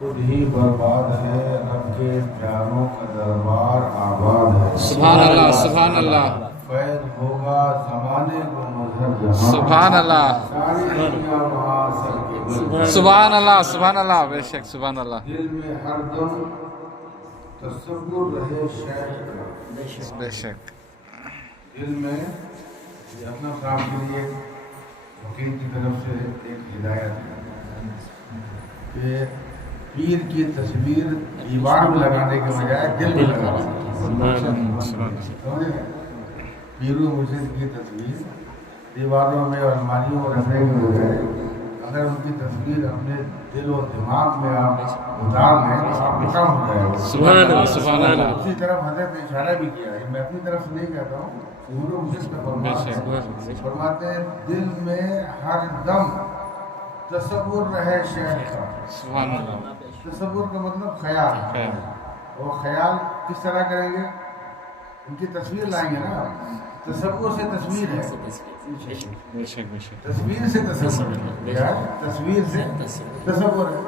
خود ہی برباد ہے، رب کے پیاروں کا دربار آباد ہے۔ سبحان اللہ، سبحان اللہ، فیض ہوگا زمانے کو مظہر جہاں، سبحان اللہ، ساری دنیا وہاں سر کے بل۔ سبحان اللہ، سبحان اللہ، بے شک سبحان اللہ، دل میں ہر دم تصور رہے شیخ کا، بے شک دل میں اپنا صاحب کے لیے فقیر کی طرف سے ایک ہدایت ہے کہ پیر کی تصویر دیوار میں لگانے کے بجائے دل میں لگانا۔ پیرو مرشد کی تصویر دیواروں میں اور الماریوں میں رکھنے کے بجائے اگر ان کی تصویر اپنے دل و دماغ میں آپ اتار لیں تو آپ کا کام ہو جائے گا۔ سبحان اللہ، سبحان اللہ، اسی طرف حضرت نے اشارہ بھی کیا ہے، میں اپنی طرف سے نہیں کہتا ہوں، پیرو مرشد کا فرماتے ہیں دل میں ہر دم تصور رہے شیخ کا۔ سبحان اللہ، تصور کا مطلب خیال، اور خیال کس طرح کریں گے؟ ان کی تصویر لائیں گے نا، تصور سے تصویر ہے، بے شک بے شک، تصویر سے تصور ہے، تصویر سے تصور ہے،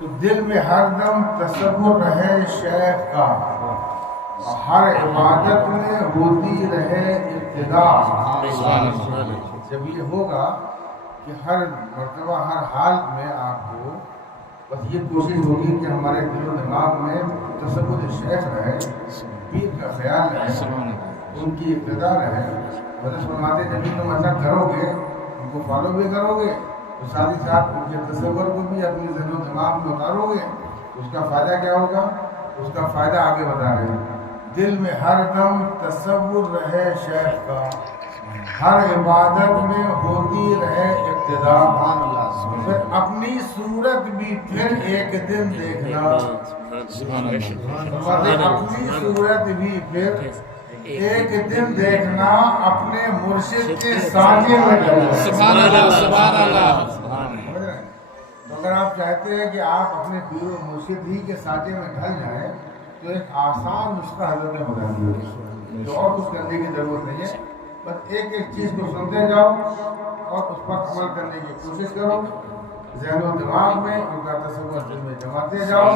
تو دل میں ہر دم تصور رہے شیخ کا، ہر عبادت میں ہوتی رہے ابتدا۔ جب یہ ہوگا کہ ہر مرتبہ ہر حال میں آپ کو بس یہ کوشش ہوگی کہ ہمارے دل و دماغ میں تصور شیخ رہے، پیر کا خیال رہے، ان کی ابتدا رہے۔ حضرت فرماتے جب تم ایسا کرو گے، ان کو فالو بھی کرو گے تو ساتھ ہی ساتھ ان کے تصور کو بھی اپنے ذہن و دماغ میں اتارو گے، اس کا فائدہ کیا ہوگا؟ اس کا فائدہ آگے بتا رہے ہیں، دل میں ہر دم تصور رہے شیخ کا، ہر عبادت میں ہوتی رہے ابتدا، پھر اپنی صورت بھی پھر ایک دن دیکھنا، اپنی صورت بھی پھر ایک دن دیکھنا، اپنے مرشد کے سانچے میں ڈلنا۔ سبحان اللہ، سبحان اللہ، تو اگر آپ چاہتے ہیں کہ آپ اپنے پیر و مرشد ہی کے سانچے میں ڈھل جائیں تو ایک آسان نسخہ حضرت نے بتا دیا، تو اور کچھ کرنے کی ضرورت نہیں ہے، بس ایک ایک چیز کو سنتے جاؤ اور اس پر عمل کرنے کی کوشش کرو، ذہن و دماغ میں ان کا تصور دل میں جماتے جاؤ۔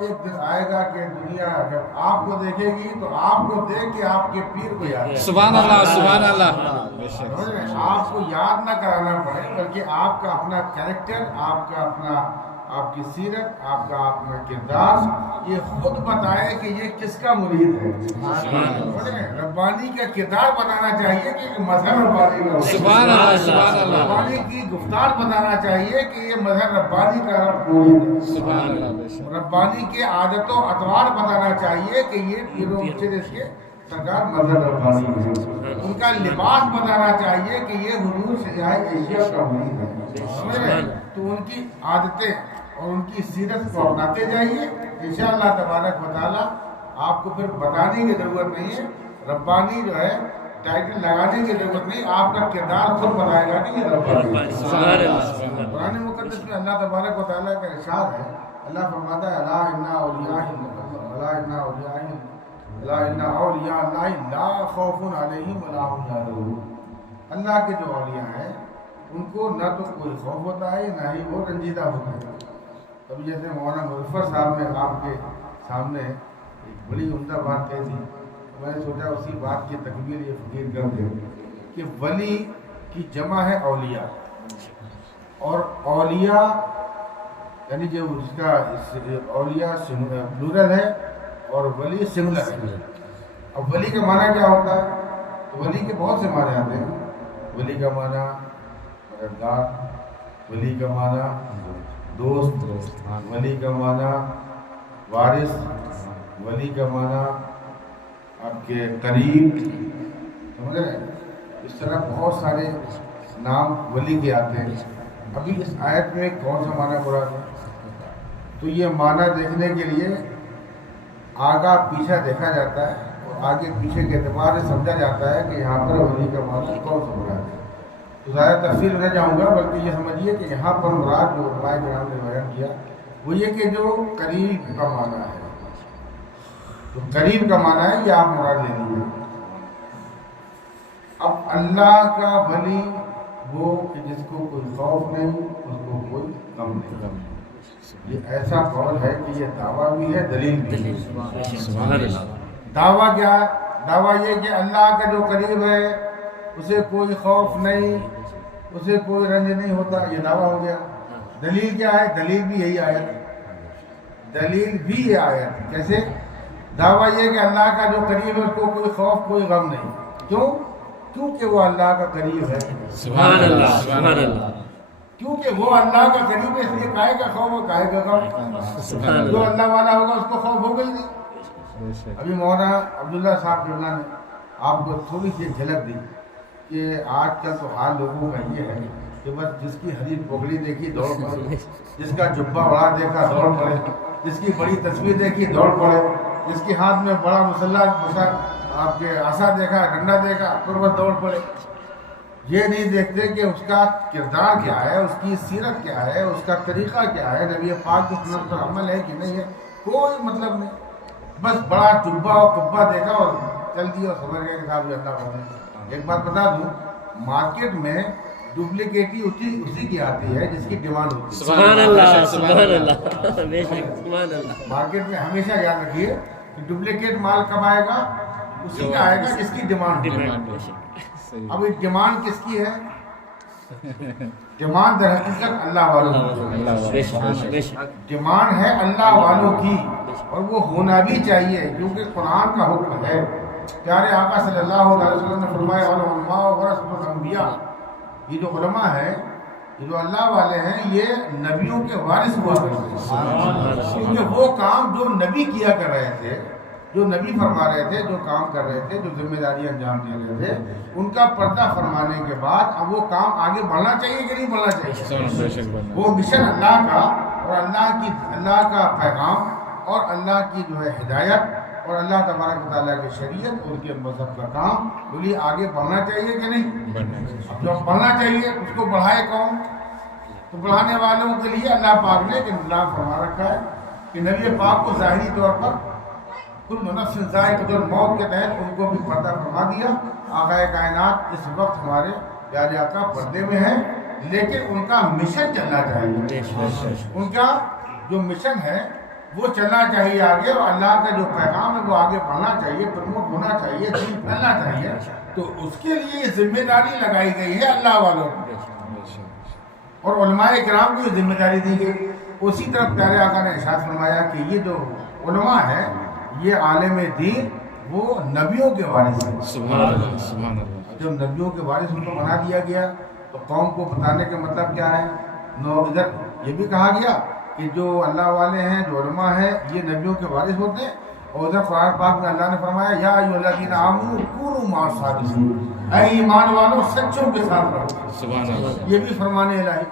ایک دن آئے گا کہ دنیا جب آپ کو دیکھے گی تو آپ کو دیکھ کے آپ کے پیر کو یاد کرے گی۔ سبحان اللہ، سبحان اللہ، آپ کو یاد نہ کرانا پڑے بلکہ آپ کا اپنا کریکٹر، آپ کا اپنا آپ کی سیرت، آپ کا اپنا کردار یہ خود بتائے کہ یہ کس کا مرید ہے۔ ربانی کا کردار بتانا چاہیے کہ مظہر ربانی کا، سبحان اللہ، سبحان اللہ، ربانی کی گفتار بتانا چاہیے کہ یہ مظہر ربانی کا رب مرید ہے۔ سبحان اللہ، بے شک، ربانی کے عادت و اطوار بتانا چاہیے کہ یہ پیر و مرشد اس کے سرکار مظہر ربانی ہے۔ ان کا لباس بتانا چاہیے کہ یہ حضور سیاہ ایشیا کا مرید ہے۔ سمجھ گئے؟ تو ان کی عادتیں اور ان کی سیرت کو اپناتے جائیے، انشاءاللہ تبارک و تعالیٰ آپ کو پھر بتانے کی ضرورت نہیں ہے، ربانی جو ہے ٹائٹل لگانے کی ضرورت نہیں، آپ کا کردار خود بتائے گا کہ یہ ربانی ہے۔ قرآن مقدس میں اللہ تبارک و تعالیٰ کا ارشاد ہے، اللہ فرماتا ہے الا ان اولیاء اللہ لا خوف علیہم ولا هم یحزنون، اللہ کے جو اولیاء ہیں ان کو نہ تو کوئی خوف ہوتا ہے نہ ہی وہ رنجیدہ ہوتے ہیں۔ ابھی جیسے مولانا مظفر صاحب نے آپ کے سامنے ایک بڑی عمدہ بات کہی تھی، میں نے سوچا اسی بات کی تکمیل یہ فقیر کر دیں کہ ولی کی جمع ہے اولیاء، اور اولیاء یعنی جو اس کا اولیاء پلورل ہے اور ولی سنگولر ہے۔ اب ولی کا معنی کیا ہوتا ہے؟ تو ولی کے بہت سے معنی آتے ہیں، ولی کا معنی مددگار، ولی کا معنی دوست، ولی کا معنی وارث، ولی کا معنی آپ کے قریب، سمجھ رہے ہیں؟ اس طرح بہت سارے نام ولی کے آتے ہیں۔ ابھی اس آیت میں کون سا معنی مراد ہے؟ تو یہ معنی دیکھنے کے لیے آگا پیچھا دیکھا جاتا ہے اور آگے پیچھے کے اعتبار سے سمجھا جاتا ہے کہ یہاں پر ولی کا معنی کون سا مراد ہے۔ تو زیادہ تفصیل نہ جاؤں گا، بلکہ یہ سمجھیے کہ یہاں پر مراد جو علماء کرام نے بیان کیا وہ یہ کہ جو قریب کا معنی ہے، تو قریب کا معنی ہے یہ آپ مراد لے لیجیے۔ اب اللہ کا ولی وہ کہ جس کو کوئی خوف نہیں، اس کو کوئی غم نہیں، یہ ایسا قول ہے کہ یہ دعویٰ بھی ہے، دلیل بھی ہے۔ سبحان اللہ دعویٰ کیا ہے؟ دعویٰ یہ کہ اللہ کا جو قریب ہے اسے کوئی خوف نہیں، اسے کوئی رنج نہیں ہوتا، یہ دعویٰ ہو گیا۔ دلیل کیا ہے؟ دلیل بھی یہی آیت، دلیل بھی یہ آیت۔ کیسے؟ دعویٰ یہ کہ اللہ کا جو قریب ہے اس کو کوئی خوف کوئی غم نہیں۔ کیوں؟ کیونکہ وہ اللہ کا قریب ہے۔ سبحان اللہ سبحان اللہ کیونکہ وہ اللہ کا قریب ہے، اس لیے کائے کا خوف اور کائے کا غم۔ سبحان اللہ جو اللہ والا ہوگا اس کو خوف ہوگا ہی نہیں۔ ابھی مولانا عبداللہ صاحب قبلہ نے آپ کو تھوڑی سی جھلک دی کہ آج کل تو حال لوگوں کا یہ ہے کہ بس جس کی حدیث پگڑی دیکھی دوڑ پڑے، جس کا جبہ بڑا دیکھا دوڑ پڑے، جس کی بڑی تصویر دیکھی دوڑ پڑے، جس کے ہاتھ میں بڑا مسلح آپ کے عصا دیکھا، ڈنڈا دیکھا تو بس دوڑ پڑے۔ یہ نہیں دیکھتے کہ اس کا کردار کیا ہے، اس کی سیرت کیا ہے، اس کا طریقہ کیا ہے، نبی پاک کی سنت پر عمل ہے کہ نہیں ہے، کوئی مطلب نہیں۔ بس بڑا جبہ اور قبہ دیکھا اور چل دیا اور سمجھ گئے کہ صاحب یہ اللہ کا۔ ایک بات بتا دوں، مارکیٹ میں ڈپلیکیٹی اسی کی آتی ہے جس کی ڈیمانڈ ہوتی ہے۔ سبحان اللہ سبحان اللہ بے شک سبحان اللہ۔ مارکیٹ میں ہمیشہ یاد رکھیے کہ ڈپلیکیٹ مال کب آئے گا؟ اسی کا آئے گا جس کی ڈیمانڈ ہوگی۔ اب یہ ڈیمانڈ کس کی ہے؟ ڈیمانڈ در حقیقت اللہ والوں کی، ڈیمانڈ ہے اللہ والوں کی، اور وہ ہونا بھی چاہیے کیونکہ قرآن کا حکم ہے۔ پیارے آقا صلی اللہ علیہ وسلم نے فرمایا علماء ورثۃ الانبیاء، یہ جو علماء ہیں، یہ جو اللہ والے ہیں، یہ نبیوں کے وارث ہوا کرتے ہیں، کیونکہ وہ کام جو نبی کیا کر رہے تھے، جو نبی فرما رہے تھے، جو کام کر رہے تھے، جو ذمہ داری انجام دے رہے تھے، ان کا پردہ فرمانے کے بعد اب وہ کام آگے بڑھنا چاہیے کہ نہیں بڑھنا چاہیے؟ وہ مشن اللہ کا اور اللہ کا پیغام اور اللہ کی جو ہے ہدایت اور اللہ تبارک و تعالیٰ کی شریعت، ان کے مذہب کا کام، بولیے آگے بڑھنا چاہیے کہ نہیں؟ جو بڑھنا چاہیے اس کو بڑھائے کون؟ تو بڑھانے والوں کے لیے اللہ پاک نے ایک انتظام فرما رکھا ہے کہ نبی پاک کو ظاہری طور پر کل نفس ذائقۃ الموت کے تحت ان کو بھی پردہ فرما دیا۔ آقا کائنات اس وقت ہمارے پیارے آقا پردے میں ہیں، لیکن ان کا مشن چلنا چاہیے، ان کا جو مشن ہے وہ چلنا چاہیے آگے، اور اللہ کا جو پیغام ہے وہ آگے بڑھنا چاہیے، پروموٹ ہونا چاہیے، دین پھیلنا چاہیے۔ تو اس کے لیے یہ ذمہ داری لگائی گئی ہے اللہ والوں کو، اور علماء کرام کو یہ ذمہ داری دی گئی۔ اسی طرح پیارے آقا نے ارشاد فرمایا کہ یہ جو علماء ہیں، یہ عالم دین وہ نبیوں کے وارث ہیں۔ سبحان اللہ سبحان اللہ۔ جب نبیوں کے وارث ان کو بنا دیا گیا تو قوم کو بتانے کا مطلب کیا ہے؟ ادھر یہ بھی کہا گیا کہ جو اللہ والے ہیں، جو علماء ہیں، یہ نبیوں کے وارث ہوتے ہیں، اور ادھر قرآن پاک میں اللہ نے فرمایا یا ایھا الذین آمنوا کونوا مع الصادقین، اے ایمان والوں سچوں کے ساتھ رہو۔ سبحان اللہ۔ یہ بھی فرمان الہی،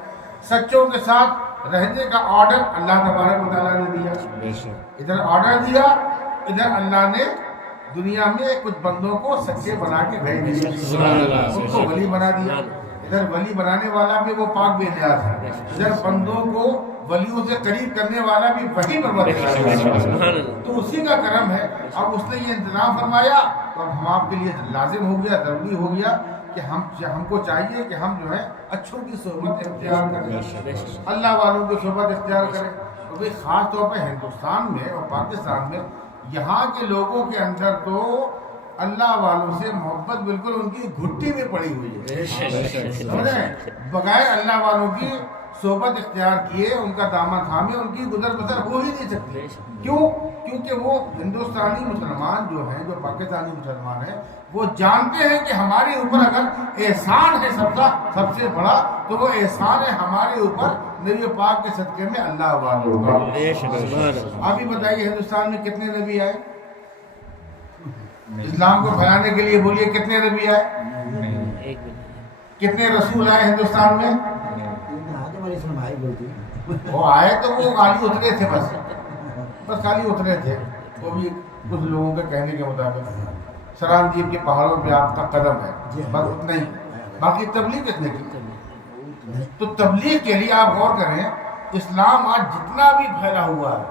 سچوں کے ساتھ رہنے کا آرڈر اللہ تبارک و تعالیٰ نے دیا۔ بے شک ادھر آرڈر دیا، ادھر اللہ نے دنیا میں کچھ بندوں کو سچے بنا کے بھیج دیا، سبحان اللہ۔ ان کو ولی بنا دیا۔ ادھر ولی بنانے والا بھی وہ پاک بے نیاز ہے، ادھر بندوں کو ولیوں سے قریب کرنے والا بھی وہی پروردگار ہے، تو اسی کا کرم ہے۔ اب اس نے یہ انتظام فرمایا تو اب ہم آپ کے لیے لازم ہو گیا، ضروری ہو گیا کہ ہم کو چاہیے کہ ہم جو ہے اچھوں کی صحبت اختیار کریں، اللہ والوں کی صحبت اختیار کریں۔ تو بھائی خاص طور پہ ہندوستان میں اور پاکستان میں یہاں کے لوگوں کے اندر تو اللہ والوں سے محبت بالکل ان کی گھٹی میں پڑی ہوئی ہے، سمجھیں؟ بغیر اللہ والوں کی صحبت اختیار کیے، ان کا دامن تھامے، ان کی گزر بسر ہو ہی نہیں سکتی۔ کیوں؟ کیونکہ وہ ہندوستانی مسلمان جو ہیں، جو پاکستانی مسلمان ہیں، وہ جانتے ہیں کہ ہمارے اوپر اگر احسان ہے سب سے بڑا تو وہ احسان ہے ہمارے اوپر نبی پاک کے صدقے میں اللہ والوں کا۔ آپ ہی بتائیے ہندوستان میں کتنے نبی آئے؟ اسلام کو پھیلانے کے لیے بولیے کتنے نبی آئے؟ کتنے رسول آئے ہندوستان میں؟ وہ آئے تو وہ خالی اترے تھے، بس خالی اترے تھے، وہ بھی کچھ لوگوں کے کہنے کے مطابق سرانجیب کے پہاڑوں پہ آپ کا قدم ہے، بس اتنا ہی۔ باقی تبلیغ کس نے کی؟ تو تبلیغ کے لیے آپ غور کریں، اسلام آج جتنا بھی پھیلا ہوا ہے،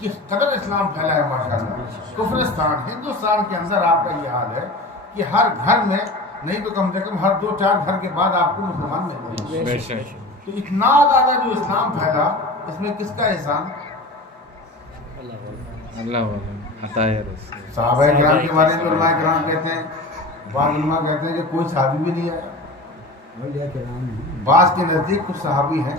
کس قدر اسلام پھیلا ہے ماشاءاللہ۔ کفرستان ہندوستان کے اندر آپ کا یہ حال ہے کہ ہر گھر میں نہیں تو کم سے کم ہر 2-4 گھر کے بعد آپ کو مسلمان مل رہے ہیں۔ تو اتنا زیادہ جو اسلام پھیلا، اس میں کس کا احسان؟ اللہ عطا رسول صحابہ کرام کے بارے میں علماء کرام کہتے ہیں، بعض علماء کہتے ہیں کہ کوئی صحابی بھی نہیں آیا، بعض کے نزدیک کچھ صحابی ہیں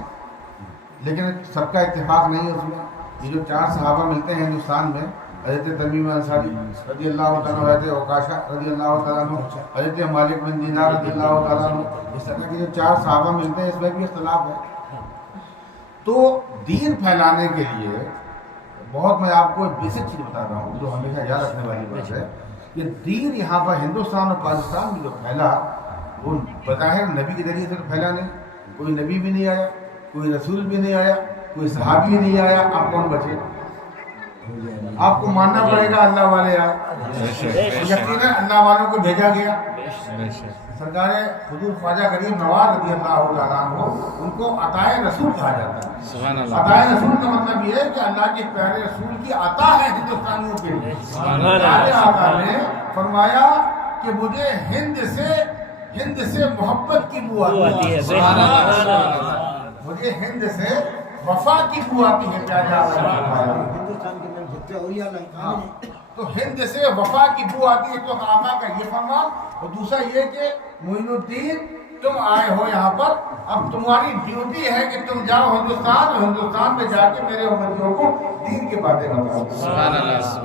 لیکن سب کا اتفاق نہیں ہے اس میں۔ یہ جو 4 صحابہ ملتے ہیں ہندوستان میں، حضرت تمیم انصاری رضی اللہ تعالیٰ عنہ، حضرت عکاشہ رضی اللہ تعالیٰ عنہ، حضرت مالک بن دینار رضی اللہ تعالیٰ عنہ، اس طرح کے جو 4 صحابہ ملتے ہیں اس میں بھی اختلاف ہے۔ تو دین پھیلانے کے لیے بہت، میں آپ کو ایک بیسک چیز بتا رہا ہوں جو ہمیشہ یاد رکھنے والی بات ہے، کہ دین یہاں پر ہندوستان اور پاکستان میں جو پھیلا وہ بظاہر نبی کے ذریعے سے تو پھیلا نہیں، کوئی نبی بھی نہیں آیا، کوئی رسول بھی نہیں آیا، کوئی صحابی نہیں آیا، آپ کون بچے؟ آپ کو ماننا پڑے گا اللہ والے آئے، یقیناً اللہ والوں کو بھیجا گیا۔ سرکار حضور خواجہ غریب نواز رضی اللہ تعالیٰ عنہ، ان کو عطائے رسول کہا جاتا ہے۔ سبحان اللہ۔ عطائے رسول کا مطلب یہ ہے کہ اللہ کے پیارے رسول کی عطا ہے ہندوستانیوں کے لیے۔ پیارے آقا نے فرمایا کہ مجھے ہند سے محبت کی بو آتی ہے، مجھے ہند سے وفا کی بو آتی ہے۔ پیارے آقا تو ہند سے وفا کی بو آتی ہے، تو آقا کا یہ فرمان۔ اور دوسرا یہ کہ معین الدین تم آئے ہو یہاں پر، اب تمہاری ڈیوٹی ہے کہ تم جاؤ ہندوستان، اور ہندوستان میں جا کے میرے امتیوں کو دین کی باتیں بتاؤ،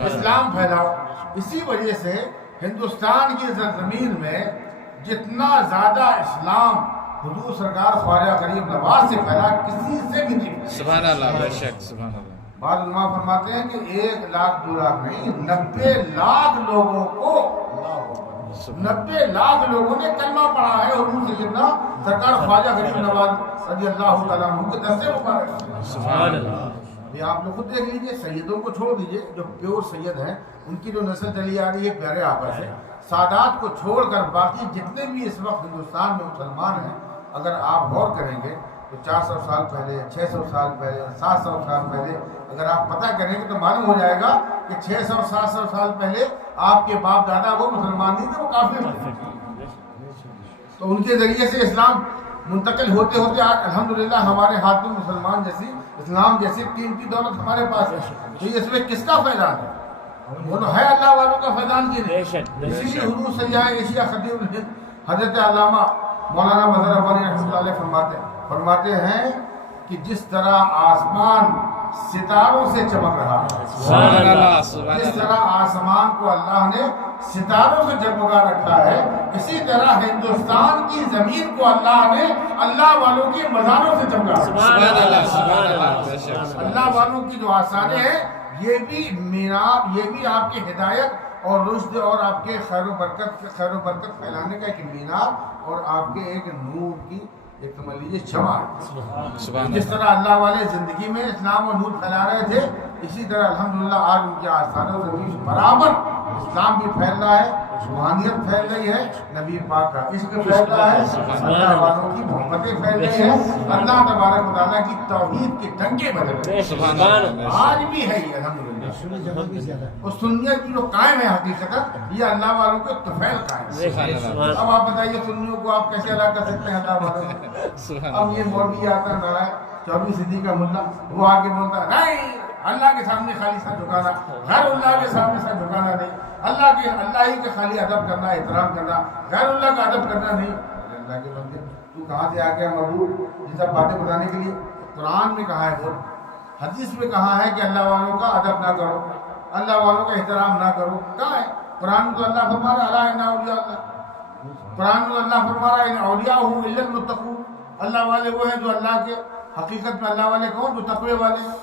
اسلام پھیلاؤ۔ اسی وجہ سے ہندوستان کی زمین میں جتنا زیادہ اسلام حضور سرکار خواجہ غریب نواز سے پھیلا، کسی سے بھی نہیں پھیلا۔ سبحان اللہ، بے شک سبحان اللہ۔ بعض علماء فرماتے ہیں کہ 1 لاکھ 2 لاکھ نہیں، 90 لاکھ لوگوں کو، 90 لاکھ لوگوں نے کلمہ پڑھا ہے حضور سیدنا سرکار خواجہ غریب نواز رضی اللہ تعالیٰ عنہ کے در سے مبارک۔ سبحان اللہ۔ یہ آپ لوگ خود دیکھ لیجئے، سیدوں کو چھوڑ دیجئے، جو پیور سید ہیں ان کی جو نسل چلی آ رہی ہے پیارے آقا سے، سادات کو چھوڑ کر باقی جتنے بھی اس وقت ہندوستان میں مسلمان ہیں، اگر آپ غور کریں گے تو 400 سال پہلے، 600 سال پہلے، 700 سال پہلے اگر آپ پتہ کریں گے تو معلوم ہو جائے گا کہ 600 700 سال پہلے آپ کے باپ دادا وہ مسلمان نہیں تھے، وہ کافر تھے۔ تو ان کے ذریعے سے اسلام منتقل ہوتے ہوتے آج الحمدللہ ہمارے ہاتھ میں مسلمان جیسی، اسلام جیسی قیمتی دولت ہمارے پاس ہے۔ تو اس میں کس کا فیضان ہے؟ وہ تو ہے اللہ والوں کا فیضان کی نہیں۔ اسی لیے حضور سیاح ایشیا خطیب الہند حضرت علامہ مولانا مظہر عبانی رحمۃ اللہ علیہ فرماتے ہیں کہ جس طرح آسمان ستاروں سے چمک رہا ہے، جس طرح آسمان کو اللہ نے ستاروں سے جگمگا رکھا ہے، اسی طرح ہندوستان کی زمین کو اللہ نے اللہ والوں کی مزاروں سے چمکا رکھا ہے۔ اللہ والوں کی جو آسانیں ہیں، یہ بھی مینار، یہ بھی آپ کی ہدایت اور رشد اور آپ کے خیر و برکت پھیلانے کا ایک مینار اور آپ کے ایک نور کی ایک سمجھ لیجیے شمع ہے۔ جس طرح اللہ والے زندگی میں اسلام اور نور پھیلا رہے تھے، اسی طرح الحمدللہ آج ان کے آستانوں سے برابر اسلام بھی پھیل رہا ہے، روحانیت پھیل رہی ہے، نبی پاک کا عشق پھیل رہا ہے، اللہ والوں کی محبتیں پھیل رہی ہیں، اللہ تبارک و تعالیٰ کی توحید کے ڈنکے بج رہے ہیں۔ آج بھی ہے یہ الحمدللہ، اور سنیت کی جو قائم ہے حقیقت، یہ اللہ والوں کے طفیل قائم ہے۔ اب آپ بتائیے سنیوں کو آپ کیسے ادا کر سکتے ہیں اللہ والوں کو؟ اب یہ مولوی آتا ہے نارائن چودھری صدیق کا ملا، وہ آگے بولتا ہے نہیں، اللہ کے سامنے خالی سر جھکانا، غیر اللہ کے سامنے سر جھکانا نہیں، اللہ ہی کے خالی ادب کرنا، احترام کرنا، غیر اللہ کا ادب کرنا نہیں۔ اللہ کے بندے تو کہاں سے آ گیا مردود یہ سب باتیں بتانے کے لیے؟ قرآن میں کہا ہے، حدیث میں کہا ہے کہ اللہ والوں کا ادب نہ کرو، اللہ والوں کا احترام نہ کرو۔ کہاں ہے قرآن میں؟ تو اللہ فرما رہا ہے الا اولیاء اللہ، قرآن میں تو اللہ فرما رہا ہے ان اولیاء الا المتقون، اللہ والے وہ ہیں جو اللہ کے حقیقت میں اللہ والے کون؟ جو تقوی والے ہیں۔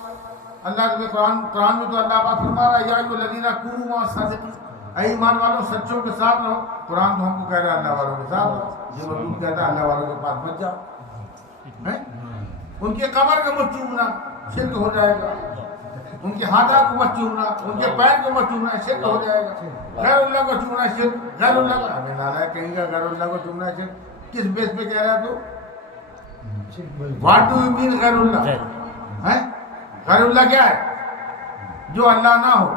اللہ کے قرآن میں تو اللہ پاک فرما رہا ہے یا ایھا الذین کونوا مع الصادقین، اے ایمان والوں سچوں کے ساتھ رہو۔ قرآن تو ہم کو کہہ رہا ہے اللہ والوں کے ساتھ رہو، یہ مردود کہتا ہے اللہ والوں کے پاس مت جاؤ۔ ان کے قبر کو مت چومنا، شرک ہو جائے گا۔ ان کے ہاتھوں کو مت چومنا، ان کے پیر کو مت چومنا، شرک ہو جائے گا۔ غیر اللہ کو چومنا شرک، غیر اللہ کو ہمیں نالا کہیں گا غیر اللہ کو چومنا شرک، کس بیس پہ کہہ رہا تو؟ واٹ ڈو یو مین غیر اللہ؟ غیر اللہ کیا ہے؟ جو اللہ نہ ہو،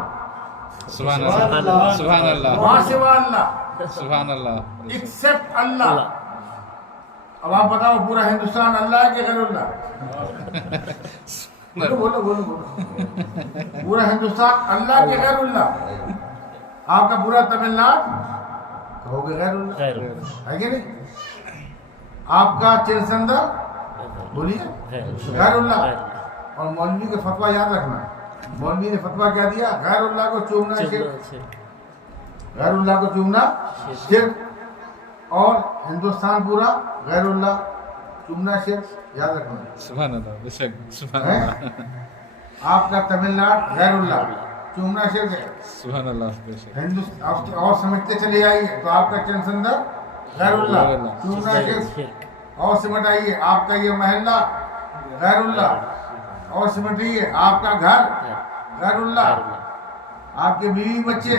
سبحان اللہ، سبحان اللہ، وہاں سوا اللہ، سبحان اللہ، ایکسپٹ اللہ۔ اب آپ بتاؤ پورا ہندوستان اللہ ہے کہ غیر اللہ؟ بولو بولو بولو پورا ہندوستان اللہ کے غیر اللہ، آپ کا پورا تمل ناڈو کہو گے غیر اللہ غیر ہے کہ نہیں؟ آپ کا چرسندر بولیے غیر اللہ. اور مولوی کا فتویٰ یاد رکھنا، مولوی نے فتویٰ کیا دیا؟ غیر اللہ کو چومنا شرک، غیر اللہ کو چومنا شرک، اور ہندوستان پورا غیر اللہ چومنا شرک، یاد رکھنا. سبحان اللہ، بے شک سبحان اللہ، آپ کا تمل ناڈو غیر اللہ چومنا شرک ہے. سبحان اللہ، بے شک ہندوستان اور سمجھتے چلے آئیے تو آپ کا چرسندر غیر اللہ چومنا شرک. اور سمجھ آئیے آپ کا یہ محلہ غیر اللہ، اور سمجھیے آپ کا گھر غیر اللہ، آپ کے بیوی بچے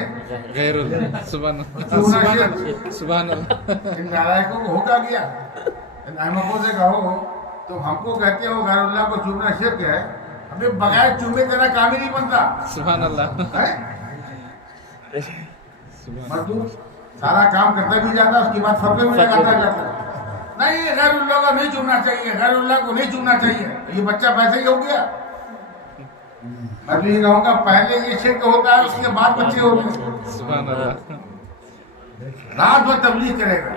غیر اللہ، سبحان اللہ، چومنا سبحان شرک. اللہ، سبحان اللہ، ان نالائکوں کو ہو کیا گیا؟ ان احمقوں سے کہو تم ہم کو کہتے ہو غیر اللہ کو چومنا شرک ہے، ابھی بغیر چومے تیرا کام ہی نہیں بنتا. سبحان اللہ، مزدور سارا کام کرتا بھی جاتا، اس کے بعد فتوے میں لگاتا جاتا نہیں غیر اللہ کو نہیں چومنا چاہیے، غیر اللہ کو نہیں چومنا چاہیے. یہ بچہ پیسے ہی ہو گیا. میں تو یہ کہوں گا پہلے یہ شرک ہوتا ہے، اس کے بعد بچے ہوتے ہیں. سبحان اللہ، رات بھر تبلیغ کرے گا،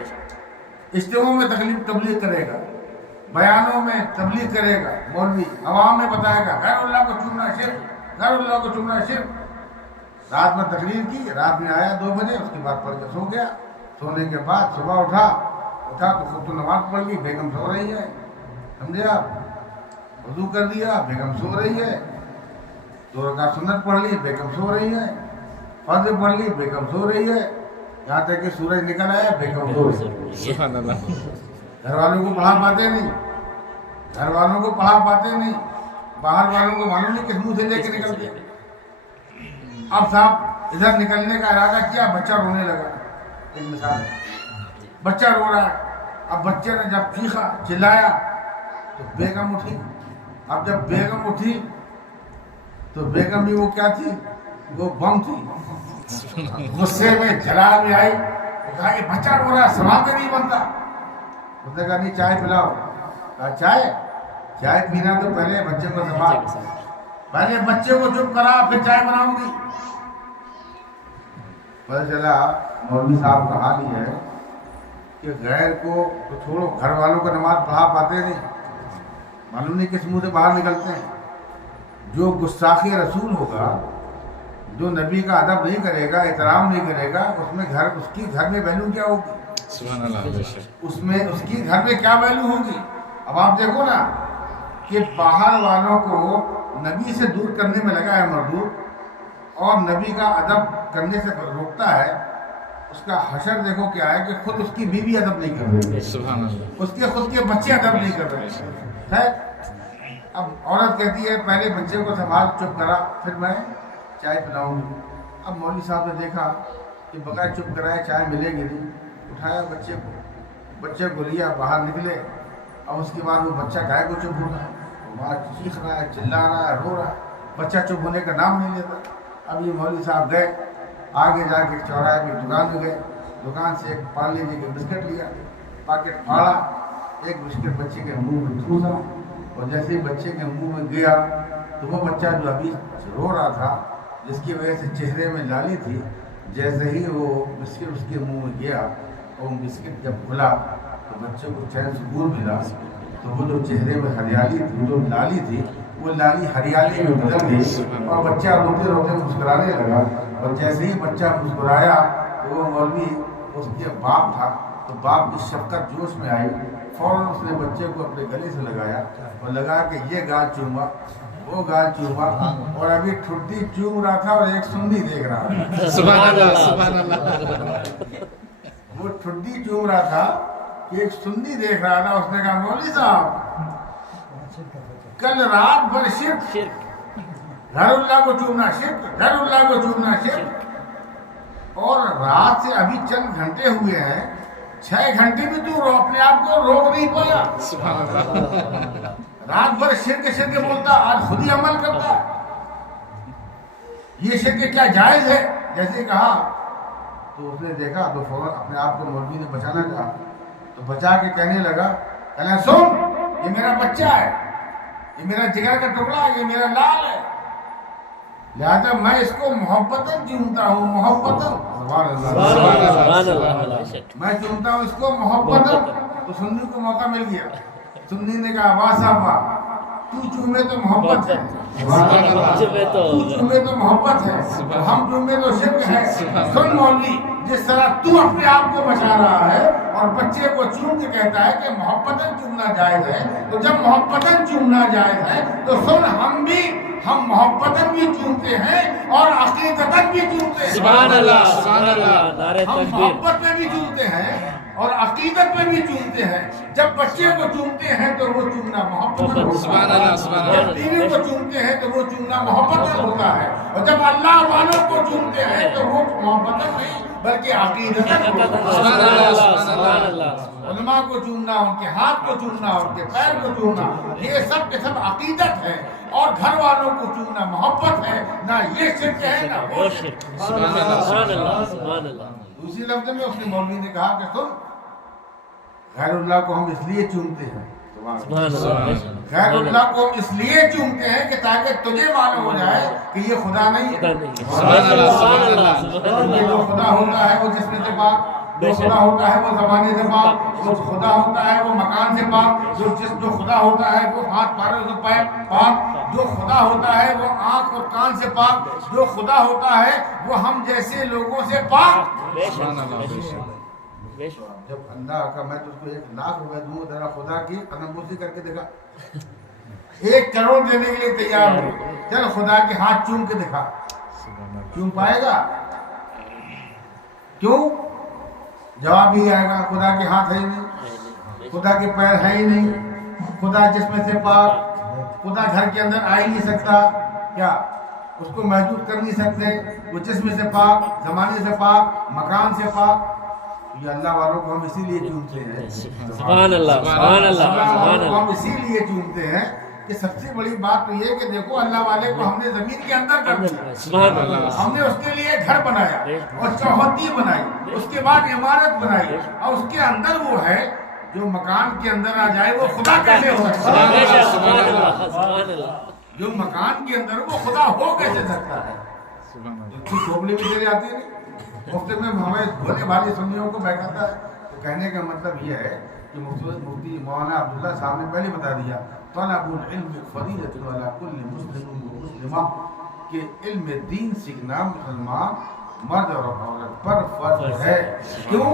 اجتماعوں میں تبلیغ کرے گا، بیانوں میں تبلیغ کرے گا، مولوی عوام میں بتائے گا غیر اللہ کو چومنا شرک، غیر اللہ کو چومنا شرک. رات میں تقریر کی، رات میں آیا 2 بجے، اس کے بعد پڑھ کے سو گیا. سونے کے بعد صبح اٹھا تو خود تو نماز پڑھ لی، بیگم سو رہی ہے، سمجھے آپ، وضو کر لیا، بیگم سو رہی ہے، 2 رکعت سنت پڑھ لی، بیگم سو رہی ہے، فرض پڑھ لی، بیگم سو رہی ہے، یہاں تک کہ سورج نکل آیا، بیگم سو رہی ہے. سبحان اللہ، گھر والوں کو پڑھا پاتے نہیں، گھر والوں کو پڑھا پاتے نہیں، باہر والوں کو معلوم نہیں کس منہ سے لے کے نکلتے. اب صاحب ادھر نکلنے کا ارادہ کیا، بچہ رونے لگا. ایک مثال ہے، بچہ رو رہا ہے. اب بچے نے جب چیخا چلایا تو بیگم اٹھی. اب جب بیگم اٹھی تو بیگم بھی وہ کیا تھی، وہ بم تھی. غصے میں جلال میں آئی، کہا کہ بچہ رو رہا ہے، سنبھالتے نہیں بنتا. اس نے کہا نہیں چائے پلاؤ. کہا چائے پینا تو پہلے بچے کو سنبھال، پہلے بچے کو چپ کرا پھر چائے بناؤں گی. پتہ چلا مولوی صاحب کا حال یہ ہے کہ غیر کو تو چھوڑو، گھر والوں کو نماز پڑھا پاتے نہیں، معلوم نہیں کس منہ سے باہر نکلتے ہیں. جو گستاخی رسول ہوگا، جو نبی کا ادب نہیں کرے گا، احترام نہیں کرے گا، اس کی گھر میں ویلیو کیا ہوگی؟ سبحان اللہ، بے شک اس کی گھر میں کیا ویلیو ہوگی؟ اب آپ دیکھو نا کہ باہر والوں کو نبی سے دور کرنے میں لگا ہے مردود، اور نبی کا ادب کرنے سے روکتا ہے. اس کا حشر دیکھو کیا ہے کہ خود اس کی بیوی ادب نہیں کر رہی، سبحان اللہ، اس کے خود کے بچے ادب نہیں کر رہے ہیں. اب عورت کہتی ہے پہلے بچے کو سنبھال، چپ کرا، پھر میں چائے پلاؤں گی. اب مولوی صاحب نے دیکھا کہ بغیر چپ کرائے چائے ملے گی نہیں، اٹھایا بچے کو لیا، باہر نکلے. اب اس کے بعد وہ بچہ گائے کو چپ ہو رہا ہے، وہاں چیخ رہا ہے، چلا رہا ہے، رو رہا ہے، بچہ چپ ہونے کا نام نہیں لیتا. اب یہ مولوی صاحب گئے، آگے جا کے چوراہے پہ دکان میں گئے، دکان سے ایک پارلے جی کے بسکٹ لیا، پاکٹ پھاڑا، ایک بسکٹ بچے کے منہ میں ٹھوسا، اور جیسے ہی بچے کے منہ میں گیا تو وہ بچہ جو ابھی رو رہا تھا، جس کی وجہ سے چہرے میں لالی تھی، جیسے ہی وہ بسکٹ اس کے منہ میں گیا اور وہ بسکٹ جب کھلا تو بچے کو چین سکون ملا. تو وہ جو چہرے میں ہریالی تھی، جو لالی تھی، وہ لالی ہریالی میں بدل گئی اور بچہ روتے روتے مسکرانے لگا. اور جیسے ہی بچہ مسکرایا تو وہ مولوی اس کے باپ تھا، تو باپ کی شفقت جوش میں آئی، فوراً اس نے بچے کو اپنے گلے سے لگایا اور لگا کہ یہ گال چوما، وہ گال چوما، اور ابھی ٹھڈی چوم رہا تھا اور ایک سنی دیکھ رہا تھا. سبحان اللہ، سبحان اللہ، وہ ٹھڈی چوم رہا تھا کہ ایک سنی دیکھ رہا تھا. اس نے کہا مولوی صاحب کل رات بھر شرک، گھر اللہ کو چومنا شرک، گھر اللہ کو چومنا شرک، اور رات سے ابھی چند گھنٹے ہوئے ہیں، 6 گھنٹے بھی تو اپنے آپ کو روک نہیں پایا. سبحان اللہ، رات بھر شرک بولتا، آج خود ہی عمل کرتا. یہ شرک کیا جائز ہے؟ جیسے کہا تو اس نے دیکھا تو فوراً اپنے آپ کو مولوی نے بچانا چاہا، تو بچا کے کہنے لگا، کہنا سن، یہ میرا بچہ ہے، یہ میرا جگر کا ٹکڑا ہے، یہ میرا لال ہے، لہذا میں اس کو محبتاً چومتا ہوں، محبتاً، سبحان اللہ، سبحان اللہ، بے شک میں چومتا ہوں اس کو محبتاً۔ تو سنی کو موقع مل گیا، سنی نے کہا واہ صاحب واہ، تو چومے تو محبت ہے، تو چومے تو محبت ہے، ہم چومے تو شرک ہے۔ سن مولوی، جس طرح تو اپنے آپ کو بچا رہا ہے اور بچے کو چوم کے کہتا ہے کہ محبتاً چومنا جائز ہے، تو جب محبتاً چومنا جائز ہے تو سن ہم محبتاً بھی چومتے ہیں اور عقیدتاً بھی چومتے ہیں۔ سبحان اللہ، سبحان اللہ، نعرہ ہم تکبیر، محبت میں بھی چومتے ہیں اور عقیدت میں بھی چومتے ہیں۔ جب بچے کو چومتے ہیں تو وہ چومنا محبت میں ہوتا سبحان ہے، اللہ، سبحان اللہ۔ جب بیوی کو چومتے ہیں تو وہ چومنا محبت میں ہوتا ہے، اور جب اللہ والوں کو چومتے ہیں تو وہ محبت نہیں بلکہ عقیدت ہوتا ہے۔ سبحان اللہ، سبحان اللہ، علماء کو چومنا، ان کے ہاتھ کو چومنا، ان کے پیر کو چومنا، یہ سب کے سب عقیدت ہے، اور گھر والوں کو چومنا محبت ہے، نہ یہ شرک ہے نہ وہ شرک۔ سبحان اللہ، سبحان اللہ، سبحان اللہ، دوسری لفظ میں اس نے مولوی نے کہا کہ سن، غیر اللہ کو ہم اس لیے چومتے ہیں، سبحان اللہ، غیر اللہ کو اس لیے چومتے ہیں کہ تاکہ تجھے معلوم ہو جائے کہ یہ خدا نہیں ہے۔ سبحان اللہ، سبحان اللہ، سبحان یہ جو اللہ، خدا ہوتا ہے وہ جسم سے پاک، جو خدا ہوتا ہے وہ زمانے سے پاک، جو خدا ہوتا ہے وہ مکان سے پاک، جو خدا ہوتا ہے وہ ہاتھ پاروں سے پاک، جو خدا ہوتا ہے وہ آنکھ اور کان سے پاک، جو خدا ہوتا ہے وہ ہم جیسے لوگوں سے پاک۔ سبحان اللہ، بے شک۔ بے شک، جب اللہ کا میں تجھ کو 1,00,000 روپے دوں، ذرا خدا کی قدم کر کے دکھا، 1 کروڑ دینے کے لیے تیار ہو، چل خدا کے ہاتھ چوم کے دکھا، چوم پائے گا؟ کیوں؟ جواب ہی آئے گا، خدا کے ہاتھ ہے ہی نہیں، خدا کے پیر ہے ہی نہیں، خدا جسم سے پاک، خدا گھر کے اندر آ ہی نہیں سکتا، کیا اس کو محدود کر نہیں سکتے، وہ جسم سے پاک، زمانے سے پاک، مکان سے پاک۔ یہ اللہ والوں کو ہم اسی لیے چومتے ہیں، سبحان اللہ، سبحان اللہ، اللہ سبحان والوں کو ہم اللہ، اسی لیے چومتے ہیں کہ سب سے بڑی بات تو یہ کہ دیکھو اللہ والے کو ہم نے زمین کے اندر کر دیا، سبحان اللہ، ہم نے اس کے لیے گھر بنایا اور چوہدی بنائی، اس کے بعد عمارت بنائی، اور اس کے اندر وہ ہے جو مکان کے اندر آ جائے وہ خدا کیسے ہو سکتا بے ہے؟ شک، سبحان اللہ، سبحان اللہ، جو مکان کے اندر وہ خدا ہو کیسے سکتا ہے؟ سبحان اللہ۔ اس کی کھوپڑی بھی چلی جاتی ہے، مفتی میں ہمیں بھولے بھالی سنیوں کو بیٹھاتا ہے، تو کہنے کا مطلب یہ ہے کہ مفتی مولانا عبداللہ صاحب نے پہلے بتا دیا، طلب العلم فریضۃ علی کل مسلم و مسلمہ، کہ علم دین سیکھنا مسلمان مرد اور عورت پر فرض ہے۔ کیوں؟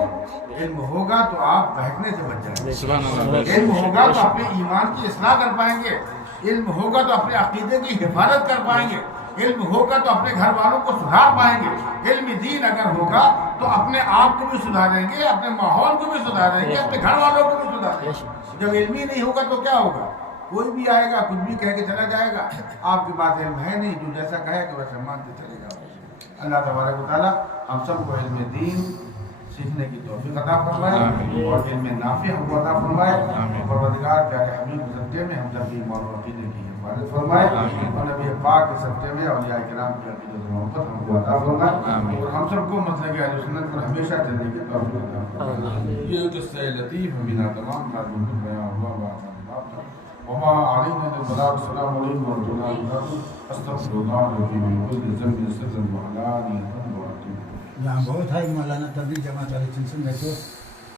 علم ہوگا تو آپ بہکنے سے بچ جائیں گے، سبحان اللہ، بے شک۔ علم ہوگا تو اپنے ایمان کی اصلاح کر پائیں گے، علم ہوگا تو اپنے عقیدے کی حفاظت کر پائیں گے، علم ہوگا تو اپنے گھر والوں کو سدھار پائیں گے۔ علم دین اگر ہوگا تو اپنے آپ کو بھی سدھاریں گے، اپنے ماحول کو بھی سدھاریں گے، اپنے گھر والوں کو بھی سدھاریں گے۔ جب علم ہی نہیں ہوگا تو کیا ہوگا؟ کوئی بھی آئے گا کچھ بھی کہہ کے چلا جائے گا، آپ کی بات علم ہے نہیں، جو جیسا کہے کہ ویسا مانتے چلے گا۔ اللہ تبارک و تعالیٰ ہم سب کو علم دین سیکھنے کی توفیق عطا فرمائے اور علم نافع ہم کو عطا فرمائے، پروردگار پیارے حبیب کے صدقے میں ہم سب کی ایمان و عقیدے کی حفاظت فرمائے، اور نبی پاک کے صدقے میں اولیاء کرام کی عقیدت و محبت ہم کو عطا فرمائے، اور ہم سب کو مسلک اہل سنت پر ہمیشہ چلنے کی توفیق عطا فرمائے۔ یہ قصہ لطیف بنا تمام باتوں کو بیان ہوا بات وما علينا الا البلاغ۔ السلام علیکم ورحمۃ اللہ وبرکاتہ۔ استغفر اللہ العظیم من كل ذنب سرا وعلانیۃ واتوب۔ یہاں بہت ہے مولانا تبلیغ جماعت علیہ سنت